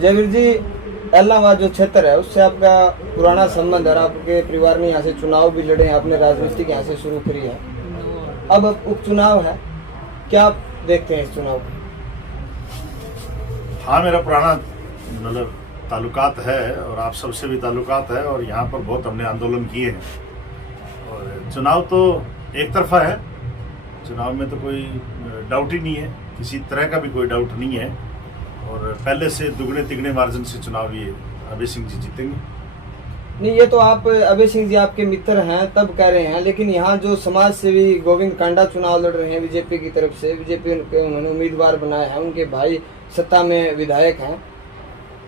जयवीर जी, एलाहाबाद जो क्षेत्र है उससे आपका पुराना संबंध है, आपके परिवार ने यहाँ से चुनाव भी लड़े हैं, आपने राजनीति यहाँ से शुरू करी है। अब उपचुनाव है, क्या आप देखते हैं इस चुनाव को? हाँ, मेरा पुराना मतलब ताल्लुकात है और आप सबसे भी ताल्लुकात है और यहाँ पर बहुत हमने आंदोलन किए हैं। और चुनाव तो एक तरफा है, चुनाव में तो कोई डाउट ही नहीं है, किसी तरह का भी कोई डाउट नहीं है। और पहले से दुगने तिगने मार्जिन से चुनाव ये अभय सिंह जी जीतेंगे। नहीं, ये तो आप अभय सिंह जी आपके मित्र हैं तब कह रहे हैं, लेकिन यहाँ जो समाज सेवी गोविंद कांडा चुनाव लड़ रहे हैं बीजेपी की तरफ से, बीजेपी उन्होंने उम्मीदवार बनाए हैं, उनके भाई सत्ता में विधायक हैं,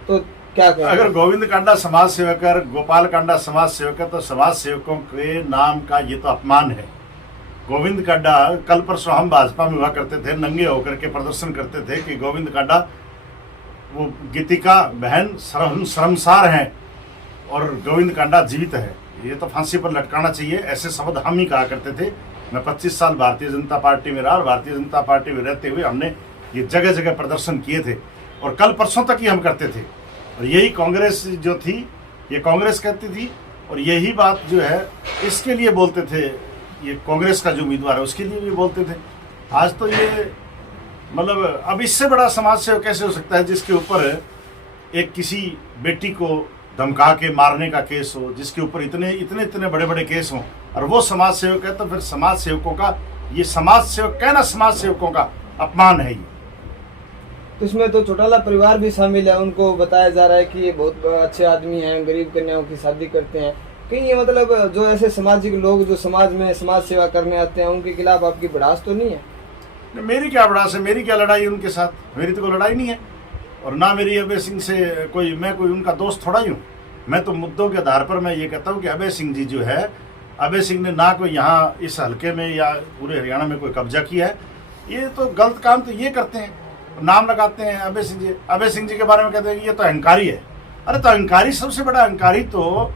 तो क्या कहें? अगर गोविंद कांडा समाज सेवक है, गोपाल कांडा समाज सेवक है, तो समाज सेवकों के नाम का ये तो अपमान है। गोविंद कांडा, कल परसों हम भाजपा में हुआ करते थे, नंगे होकर के प्रदर्शन करते थे कि गोविंद कांडा वो गीतिका बहन शर्मसार हैं और गोविंद कांडा जीवित है, ये तो फांसी पर लटकाना चाहिए, ऐसे शब्द हम ही कहा करते थे। मैं 25 साल भारतीय जनता पार्टी में रहा और भारतीय जनता पार्टी में रहते हुए हमने ये जगह जगह प्रदर्शन किए थे और कल परसों तक ही हम करते थे। और यही कांग्रेस जो थी, ये कांग्रेस कहती थी और यही बात जो है इसके लिए बोलते थे, ये कांग्रेस का जो उम्मीदवार है उसके लिए भी बोलते थे। आज तो ये मतलब अब इससे बड़ा समाज सेवक कैसे हो सकता है जिसके ऊपर एक किसी बेटी को धमका के मारने का केस हो, जिसके ऊपर इतने बड़े बड़े केस हों, और वो समाज सेवक है। तो फिर समाज सेवकों का, ये समाज सेवक कहना समाज सेवकों का अपमान है। ये तो इसमें तो चौटाला परिवार भी शामिल है, उनको बताया जा रहा है कि ये बहुत अच्छे आदमी हैं, गरीब कन्याओं की शादी करते हैं। कहीं ये मतलब जो ऐसे सामाजिक लोग जो समाज में समाज सेवा करने आते हैं, उनके खिलाफ आपकी भड़ास तो नहीं है? मेरी क्या भड़ास है, मेरी क्या लड़ाई उनके साथ? मेरी तो कोई लड़ाई नहीं है और ना मेरी अभय सिंह से मैं कोई उनका दोस्त थोड़ा ही हूँ। मैं तो मुद्दों के आधार पर मैं ये कहता हूँ कि अभय सिंह जी जो है, अभय सिंह ने ना कोई यहाँ इस हल्के में या पूरे हरियाणा में कोई कब्जा किया है। ये तो गलत काम तो ये करते हैं, नाम लगाते हैं अभय सिंह जी। अभय सिंह जी के बारे में कहते हैं कि ये तो अहंकारी है। अरे तो अहंकारी, सबसे बड़ा अहंकारी तो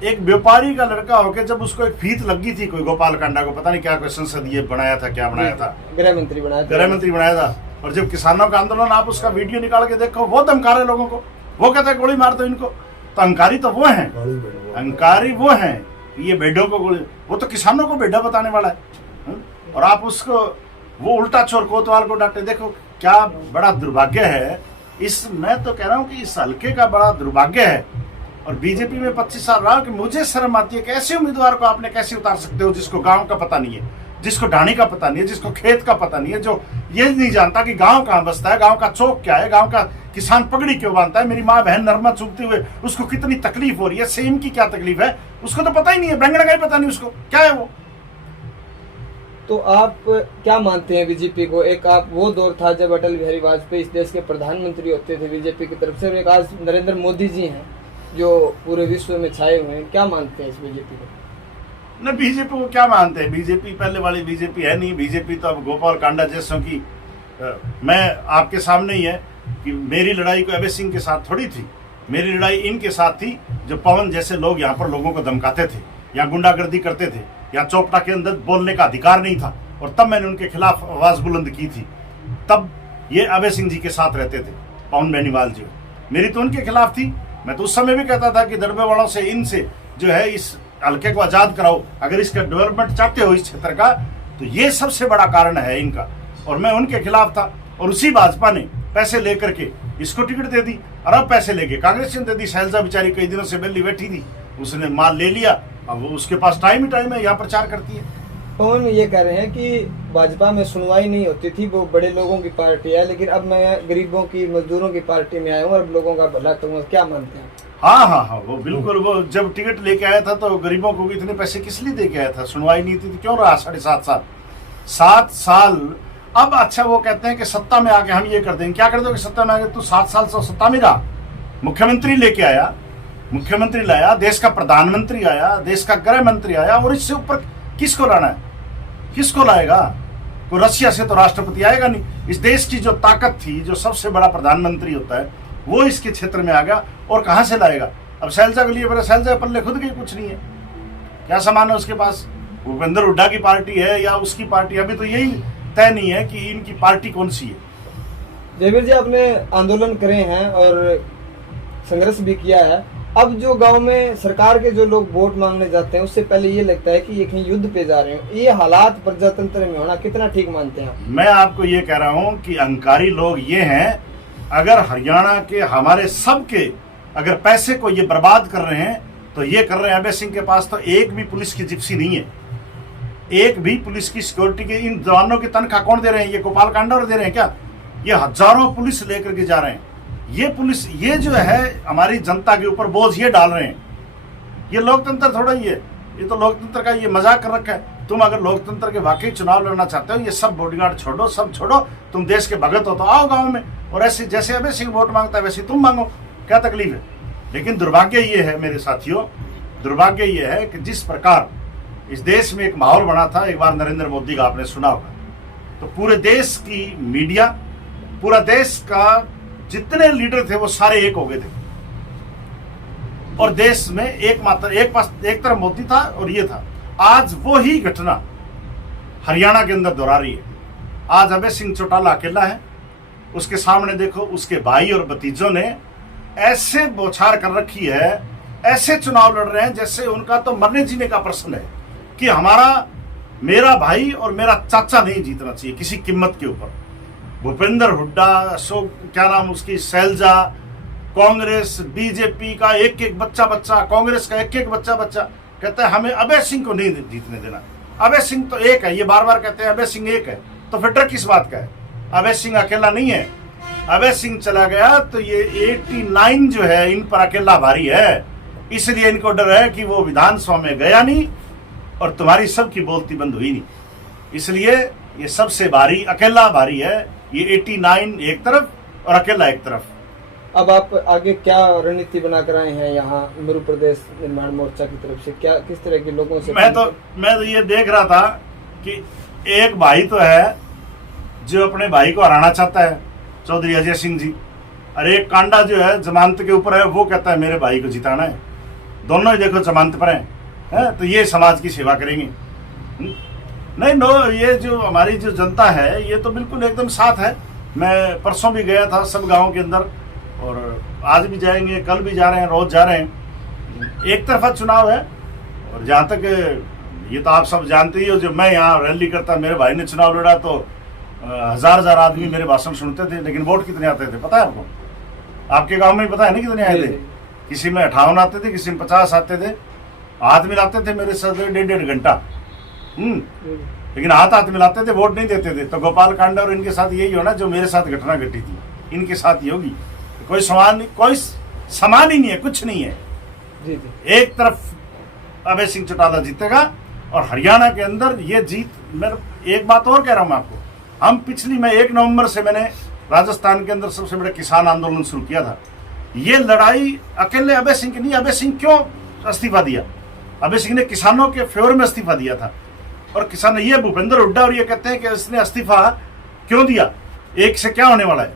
एक व्यापारी का लड़का होकर, जब उसको एक फीत लगी थी कोई गोपाल कांडा को, पता नहीं क्या कोई संसदीय बनाया था, क्या बनाया था, गृह मंत्री बनाया था। और जब किसानों का आंदोलन, आप उसका वीडियो निकाल के देखो, वो धमका रहे लोगों को, वो कहता है गोली मार दो इनको। तो अहंकारी तो वो हैं, अहंकारी वो हैं, ये भेड़ों को गोली, वो तो किसानों को भेड़ा बताने वाला है। और आप उसको वो उल्टा चोर कोतवाल को डांटे। देखो क्या बड़ा दुर्भाग्य है। मैं तो कह रहा हूँ कि इस हल्के का बड़ा दुर्भाग्य है। और बीजेपी में 25 साल रहा कि मुझे शर्म आती है कि ऐसे उम्मीदवार को आपने कैसे उतार सकते हो जिसको गांव का पता नहीं है, जिसको ढाणी का पता नहीं है, जिसको खेत का पता नहीं है, जो ये नहीं जानता कि गांव कहाँ बसता है, गांव का चौक क्या है, गांव का किसान पगड़ी क्यों बांधता है, मेरी माँ बहन नरमा चुगते हुए उसको कितनी तकलीफ हो रही है, सेम की क्या तकलीफ है, उसको तो पता ही नहीं है, बैंगन का ही पता नहीं उसको क्या है वो। तो आप क्या मानते हैं बीजेपी को? एक आप वो दौर था जब अटल बिहारी वाजपेयी इस देश के प्रधानमंत्री होते थे बीजेपी की तरफ से, और एक आज नरेंद्र मोदी जी हैं जो पूरे विश्व में छाए हुए हैं। क्या मानते हैं इस बीजेपी को? न बीजेपी को क्या मानते हैं, बीजेपी पहले वाली बीजेपी है नहीं। बीजेपी तो अब गोपाल कांडा जैसों की, मैं आपके सामने ही है कि मेरी लड़ाई को अभय सिंह के साथ थोड़ी थी, मेरी लड़ाई इनके साथ थी जो पवन जैसे लोग यहाँ पर लोगों को धमकाते थे, यहाँ गुंडागर्दी करते थे, यहाँ चौपटा के अंदर बोलने का अधिकार नहीं था, और तब मैंने उनके खिलाफ आवाज बुलंद की थी। तब ये अभय सिंह जी के साथ रहते थे, पवन बेनीवाल जी, मेरी तो उनके खिलाफ थी। मैं तो उस समय भी कहता था कि दड़बे वालों से, इनसे जो है इस हल्के को आजाद कराओ, अगर इसका डेवलपमेंट चाहते हो इस क्षेत्र का, तो ये सबसे बड़ा कारण है इनका। और मैं उनके खिलाफ था और उसी भाजपा ने पैसे लेकर के इसको टिकट दे दी, और अब पैसे लेके कांग्रेस ने दे दी। शैलजा बेचारी कई दिनों से बेली बैठी थी, उसने माल ले लिया, अब वो उसके पास टाइम ही टाइम है, यहाँ प्रचार करती है। पवन ये कह रहे हैं कि भाजपा में सुनवाई नहीं होती थी, वो बड़े लोगों की पार्टी है, लेकिन अब मैं गरीबों की, मजदूरों की पार्टी में आया हूँ, अब लोगों का भला करूँगा। क्या मानते हैं? हाँ, वो बिल्कुल। वो जब टिकट लेके आया था तो गरीबों को भी इतने पैसे किस लिए दे के आया था? सुनवाई नहीं थी तो क्यों रहा 7.5 साल। अब अच्छा वो कहते हैं कि सत्ता में आके हम ये कर देंगे। क्या कर दोगे सत्ता में आके? तू 7 साल से सत्ता में रहा, मुख्यमंत्री लेके आया, मुख्यमंत्री लाया, देश का प्रधानमंत्री आया, देश का गृह मंत्री आया, और इससे ऊपर किसको लाना है? किसको लाएगा? कोई रशिया से तो राष्ट्रपति आएगा नहीं। इस देश की जो ताकत थी, जो सबसे बड़ा प्रधानमंत्री होता है, वो इसके क्षेत्र में आ गया, और कहां से लाएगा? अब शैलजा के लिए बड़ा, शैलजा पल्ले खुद के कुछ नहीं है, क्या सामान है उसके पास? भूपेंद्र हुड्डा की पार्टी है या उसकी पार्टी? अभी तो यही तय नहीं है कि इनकी पार्टी कौन सी है। जयवीर जी, आपने आंदोलन करे हैं और संघर्ष भी किया है। अब जो गांव में सरकार के जो लोग वोट मांगने जाते हैं, उससे पहले ये लगता है कि ये कहीं युद्ध पे जा रहे हैं। ये हालात प्रजातंत्र में होना कितना ठीक मानते हैं आप? मैं आपको ये कह रहा हूं कि अहंकारी लोग ये हैं, अगर हरियाणा के हमारे सबके अगर पैसे को ये बर्बाद कर रहे हैं तो ये कर रहे हैं। अभय सिंह के पास तो एक भी पुलिस की जिप्सी नहीं है, एक भी पुलिस की सिक्योरिटी के। इन जवानों की तनख्वाह कौन दे रहे हैं? ये गोपाल कांडा दे रहे हैं क्या? ये हजारों पुलिस लेकर के जा रहे हैं। ये पुलिस, ये जो है हमारी जनता के ऊपर बोझ ये डाल रहे हैं। ये लोकतंत्र थोड़ा ही है, ये तो लोकतंत्र का ये मजाक कर रखा है। तुम अगर लोकतंत्र के वाकई चुनाव लड़ना चाहते हो, ये सब बॉडीगार्ड छोड़ो, सब छोड़ो, तुम देश के भगत हो तो आओ गांव में, और ऐसे जैसे अभय सिंह वोट मांगता है वैसे तुम मांगो, क्या तकलीफ है? लेकिन दुर्भाग्य ये है मेरे साथियों, दुर्भाग्य ये है कि जिस प्रकार इस देश में एक माहौल बना था, एक बार नरेंद्र मोदी का आपने सुना होगा, तो पूरे देश की मीडिया, पूरा देश का जितने लीडर थे वो सारे एक हो गए थे, और देश में एक तरफ मोदी था और ये था। आज वो ही घटना हरियाणा के अंदर दोहरा रही है। आज अभय सिंह चौटाला अकेला है, उसके सामने देखो उसके भाई और भतीजों ने ऐसे बौछार कर रखी है, ऐसे चुनाव लड़ रहे हैं जैसे उनका तो मरने जीने का प्रश्न है कि मेरा भाई और मेरा चाचा नहीं जीतना चाहिए किसी कीमत के ऊपर। भूपेंद्र हुड्डा, अशोक, क्या नाम उसकी, शैलजा, कांग्रेस, बीजेपी का एक एक बच्चा, कांग्रेस का एक एक बच्चा कहता है हमें अभय सिंह को नहीं जीतने देना। अभय सिंह तो एक है, ये बार बार कहते हैं अभय सिंह एक है, तो फिर डर किस बात का है? अभय सिंह अकेला नहीं है। अभय सिंह चला गया तो ये 89 जो है इन पर अकेला भारी है, इसलिए इनको डर है कि वो विधानसभा में गया नहीं और तुम्हारी सबकी बोलती बंद हुई नहीं, इसलिए ये सबसे भारी, अकेला भारी है। ये 89 एक तरफ और अकेला एक तरफ। अब आप आगे क्या रणनीति बनाकर आए हैं यहाँ मध्य प्रदेश निर्माण मोर्चा की तरफ से? क्या किस तरह के लोगों से? मैं तो ये देख रहा था कि एक भाई तो है जो अपने भाई को हराना चाहता है, चौधरी अजय सिंह जी, और एक कांडा जो है जमानत के ऊपर है, वो कहता है मेरे भाई को जिताना है। दोनों ही देखो जमानत पर है, तो ये समाज की सेवा करेंगे? नहीं, ये जो हमारी जो जनता है ये तो बिल्कुल एकदम साथ है। मैं परसों भी गया था सब गाँव के अंदर, और आज भी जाएंगे, कल भी जा रहे हैं, रोज जा रहे हैं। एक तरफा चुनाव है, और जहाँ तक ये तो आप सब जानते ही हो, जब मैं यहाँ रैली करता, मेरे भाई ने चुनाव लड़ा तो हजार आदमी मेरे भाषण सुनते थे, लेकिन वोट कितने आते थे पता है आपको? आपके गांव में पता है ना कितने आए थे? किसी में 58 आते थे, किसी में 50 आते थे। हाथ मिलाते थे मेरे साथ 1.5 घंटा, लेकिन हाथ मिलाते थे, वोट नहीं देते थे। तो गोपाल कांडा और इनके साथ यही होना जो मेरे साथ घटना घटी थी, इनके साथ ही होगी। कोई समान ही नहीं है, कुछ नहीं है। जी। एक तरफ अभय सिंह चौटाला जीतेगा, और हरियाणा के अंदर ये जीत, मैं एक बात और कह रहा हूं आपको, मैं 1 नवंबर से मैंने राजस्थान के अंदर सबसे बड़ा किसान आंदोलन शुरू किया था। ये लड़ाई अकेले अभय सिंह की नहीं। अभय सिंह क्यों इस्तीफा दिया? अभय सिंह ने किसानों के फेवर में इस्तीफा दिया था, और किसान, ये भूपेंद्र हुड्डा और ये कहते हैं कि इसने इस्तीफा क्यों दिया, एक से क्या होने वाला है?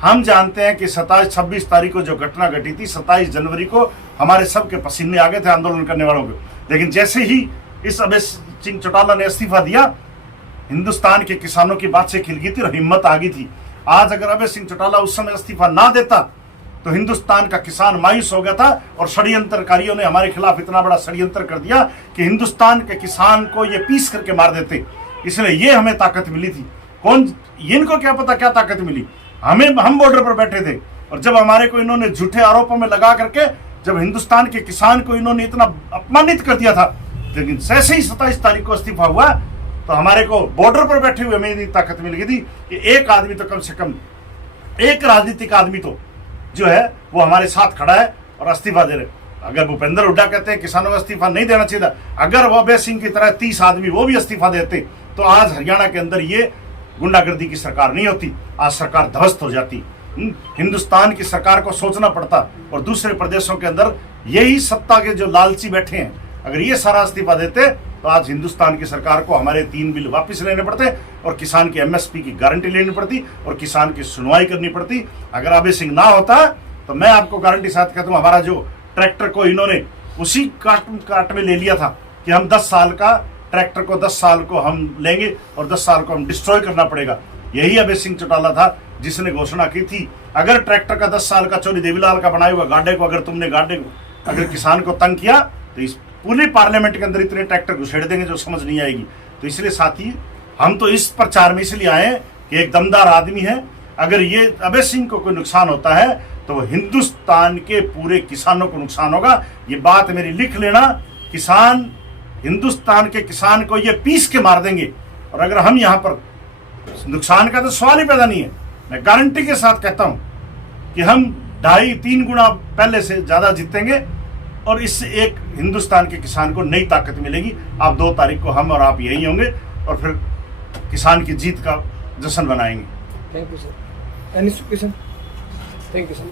हम जानते हैं कि 27-26 तारीख को जो घटना घटी थी, 27 जनवरी को हमारे सबके पसीने आ गए थे आंदोलन करने वालों को। लेकिन जैसे ही इस अभय सिंह चौटाला ने इस्तीफा दिया, हिंदुस्तान के किसानों की बात से खिल गई थी और हिम्मत आ गई थी। आज अगर अभय सिंह चौटाला उस समय इस्तीफा ना देता तो हिंदुस्तान का किसान मायूस हो गया था, और षड्यंत्रकारियों ने हमारे खिलाफ इतना बड़ा षड्यंत्र कर दिया कि हिंदुस्तान के किसान को ये पीस करके मार देते। इसलिए ये हमें ताकत मिली थी। इनको क्या पता क्या ताकत मिली? हम बॉर्डर पर बैठे थे, और जब हमारे को इन्होंने झूठे आरोपों में लगा करके जब हिंदुस्तान के किसान को इन्होंने इतना अपमानित कर दिया था, लेकिन जैसे ही 27 तारीख को इस्तीफा हुआ तो हमारे को बॉर्डर पर बैठे हुए हमें इतनी ताकत मिल गई थी कि एक आदमी तो, कम से कम एक राजनीतिक आदमी तो जो है वो हमारे साथ खड़ा है और इस्तीफा दे रहे। अगर भूपेंद्र हुड्डा कहते हैं किसानों को इस्तीफा नहीं देना चाहिए था, अगर वो अभय सिंह की तरह 30 आदमी वो भी इस्तीफा देते तो आज हरियाणा के अंदर ये गुंडागर्दी की सरकार नहीं होती, आज सरकार ध्वस्त हो जाती। हिंदुस्तान की सरकार को सोचना पड़ता, और दूसरे प्रदेशों के अंदर यही सत्ता के जो लालची बैठे हैं, अगर ये सारा इस्तीफा देते तो आज हिंदुस्तान की सरकार को हमारे 3 बिल वापस लेने पड़ते, और किसान की MSP की गारंटी लेनी पड़ती, और किसान की सुनवाई करनी पड़ती। अगर अभय सिंह ना होता तो मैं आपको गारंटी साथ कहता हूं, हमारा जो ट्रैक्टर को इन्होंने उसी काट में ले लिया था कि हम 10 साल का ट्रैक्टर को 10 साल को हम लेंगे और 10 साल को हम डिस्ट्रॉय करना पड़ेगा। यही अभय सिंह चौटाला था जिसने घोषणा की थी, अगर ट्रैक्टर का 10 साल का चोरी देवीलाल का बनाया हुआ गाड़े को अगर किसान को तंग किया तो इस पूरे पार्लियामेंट के अंदर इतने ट्रैक्टर घुसेड़ देंगे जो समझ नहीं आएगी। तो इसलिए साथी, हम तो इस प्रचार में इसलिए आए कि एक दमदार आदमी है, अगर ये अभय सिंह को कोई नुकसान होता है तो हिंदुस्तान के पूरे किसानों को नुकसान होगा। ये बात मेरी लिख लेना, किसान, हिंदुस्तान के किसान को ये पीस के मार देंगे। और अगर हम यहाँ पर, नुकसान का तो सवाल ही पैदा नहीं है, मैं गारंटी के साथ कहता हूं कि हम 2.5-3 गुना पहले से ज्यादा जीतेंगे और इससे एक हिंदुस्तान के किसान को नई ताकत मिलेगी। आप 2 तारीख को हम और आप यही होंगे और फिर किसान की जीत का जश्न बनाएंगे। Thank you sir. Any question? Thank you sir.